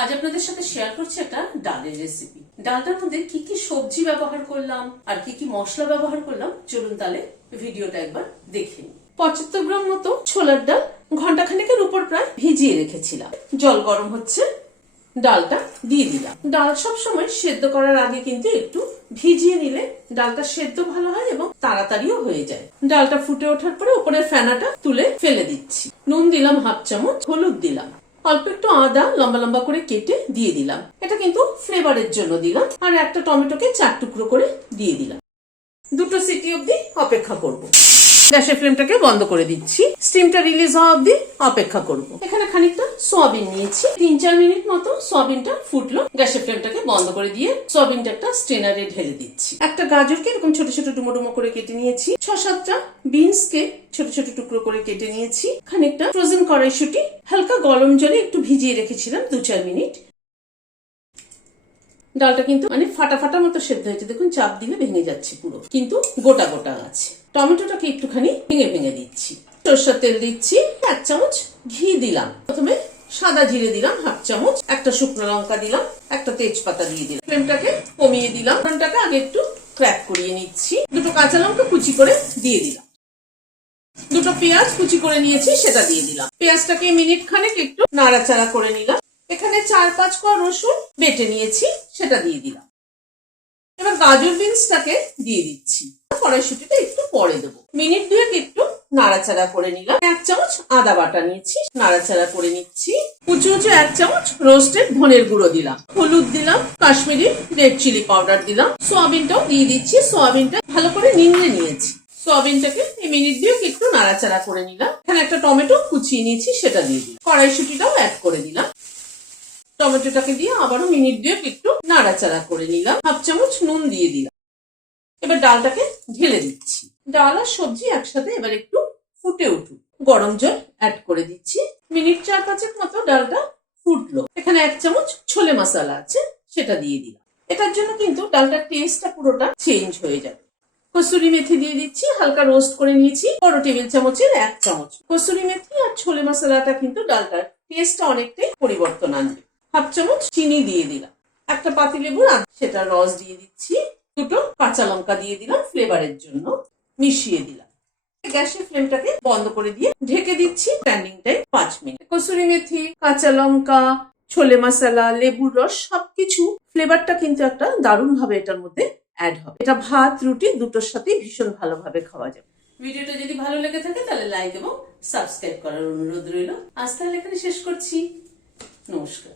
আজ আপনাদের সাথে শেয়ার করছি একটা ডালের রেসিপি। ডালটার মধ্যে কি কি সবজি ব্যবহার করলাম আর কি কি মশলা ব্যবহার করলাম চলুন তাহলে ভিডিওটা একবার দেখে নিই। 75 গ্রাম মতো ছোলার ডাল ঘন্টাখানেকের উপর প্রায় ভিজিয়ে রেখেছিলাম। জল গরম হচ্ছে, ডালটা দিয়ে দিলাম। ডাল সবসময় সেদ্ধ করার আগে কিন্তু একটু ভিজিয়ে নিলে ডালটা সেদ্ধ ভালো হয় এবং তাড়াতাড়িও হয়ে যায়। ডালটা ফুটে ওঠার পরে উপরের ফেনাটা তুলে ফেলে দিচ্ছি। নুন দিলাম হাফ চামচ, হলুদ দিলাম, অল্প একটু আদা লম্বা লম্বা করে কেটে দিয়ে দিলাম। এটা কিন্তু ফ্লেভারের জন্য দিলাম। আর একটা টমেটোকে 4 টুকরো করে দিয়ে দিলাম। 2টো সিটি অবধি অপেক্ষা করব। গ্যাসের ফ্লেমটাকে বন্ধ করে দিচ্ছি। স্টিমটা রিলিজ হওয়া অবধি অপেক্ষা করব। এখানে খানিকটা সয়াবিন নিয়েছি। 3-4 মিনিট মতো সয়াবিনটা ফুটলো। গ্যাসের ফ্লেমটাকে বন্ধ করে দিয়ে সয়াবিনটা একটা স্ট্রেনারে ঢেলে দিচ্ছি। একটা গাজরকে এরকম ছোট ছোট ডুমো ডুমো করে কেটে নিয়েছি। 6-7টা বিনসকে ছোট ছোট টুকরো করে কেটে নিয়েছি। খানিকটা ফ্রোজেন কড়াইশুঁটি হালকা গরম জলে একটু ভিজিয়ে রেখেছিলাম 2-4 মিনিট। ডালটা কিন্তু ফাটা ফাটা মতো সেদ্ধ হয়েছে, দেখুন চাপ দিলে ভেঙে যাচ্ছে পুরো, কিন্তু গোটা গোটা আছে। টমেটোটাকে একটুখানি ভেঙে ভেঙে দিচ্ছি। সরষের তেল দিচ্ছি, 1 চামচ ঘি দিলাম। প্রথমে সাদা জিরে দিলাম হাফ চামচ, একটা শুকনো লঙ্কা দিলাম, একটা তেজপাতা দিয়ে দিলাম। ফ্লেমটাকে কমিয়ে দিলাম। ফোড়নটাকে আগে একটু ক্র্যাক করিয়ে নিচ্ছি। 2টো কাঁচা লঙ্কা কুচি করে দিয়ে দিলাম। 2টো পেঁয়াজ কুচি করে নিয়েছি, সেটা দিয়ে দিলাম। পেঁয়াজটাকে মিনিট খানেক একটু নাড়াচাড়া করে নিলাম। এখানে 4-5 কোয়া রসুন বেটে নিয়েছি, সেটা দিয়ে দিলাম। এবার গাজর বিনসটাকে দিয়ে দিচ্ছি। কড়াইশুঁটিটা একটু পরে দেবো। মিনিট 2 একটু নাড়াচাড়া করে নিলাম। 1 চামচ আদা বাটা নিয়েছি, নাড়াচাড়া করে নিচ্ছি। উঁচু 1 চামচ রোস্টেড ধনের গুঁড়ো দিলাম। হলুদ দিলাম, কাশ্মীরি রেড চিলি পাউডার দিলাম। সয়াবিনটাও দিয়ে দিচ্ছি। সয়াবিনটা ভালো করে নিংড়ে নিয়েছি। সয়াবিনটাকে মিনিট 2 একটু নাড়াচাড়া করে নিলাম। এখানে একটা টমেটো কুচিয়ে নিয়েছি, সেটা দিয়ে দিলাম। কড়াইশুঁটিটাও অ্যাড করে দিলাম। টমেটোটাকে দিয়ে আবারও মিনিট 2 একটু নাড়াচাড়া করে নিলাম। হাফ চামচ নুন দিয়ে দিলাম। এবার ডালটাকে ঢেলে দিচ্ছি। ডাল আর সবজি একসাথে এবার একটু ফুটে উঠুক। গরম জল অ্যাড করে দিচ্ছি। মিনিট 4-5 মতো ডালটা ফুটলো। এখানে 1 চামচ ছোলে মশলা আছে, সেটা দিয়ে দিলাম। এটার জন্য কিন্তু ডালটার টেস্টটা পুরোটা চেঞ্জ হয়ে যাবে। কসুরি মেথি দিয়ে দিচ্ছি, হালকা রোস্ট করে নিয়েছি। বড় টেবিল চামচের 1 চামচ। কসুরি মেথি আর ছোলে মশলাটা কিন্তু ডালটার টেস্টটা অনেকটাই পরিবর্তন আনবে। হাফ চামচ চিনি দিয়ে দিলাম। একটা পাতিলেবুর সেটা রস দিয়ে দিচ্ছি। 2টো কাঁচা লঙ্কা দিয়ে দিলাম ফ্লেভারের জন্য, মিশিয়ে দিলাম। গ্যাসের ফ্লেমটাকে বন্ধ করে দিয়ে ঢেকে দিচ্ছি standing time 5 minute. Kasuri methi, কাঁচা লঙ্কা, ছোলে মশলা, লেবুর রস সবকিছু ফ্লেভারটা কিন্তু একটা দারুণ ভাবে এটার মধ্যে অ্যাড হবে। এটা ভাত রুটি দুটোর সাথেই ভীষণ ভালোভাবে খাওয়া যাবে। ভিডিওটা যদি ভালো লেগে থাকে তাহলে লাইক এবং সাবস্ক্রাইব করার অনুরোধ রইল। আজ তাহলে এখানে শেষ করছি। নমস্কার।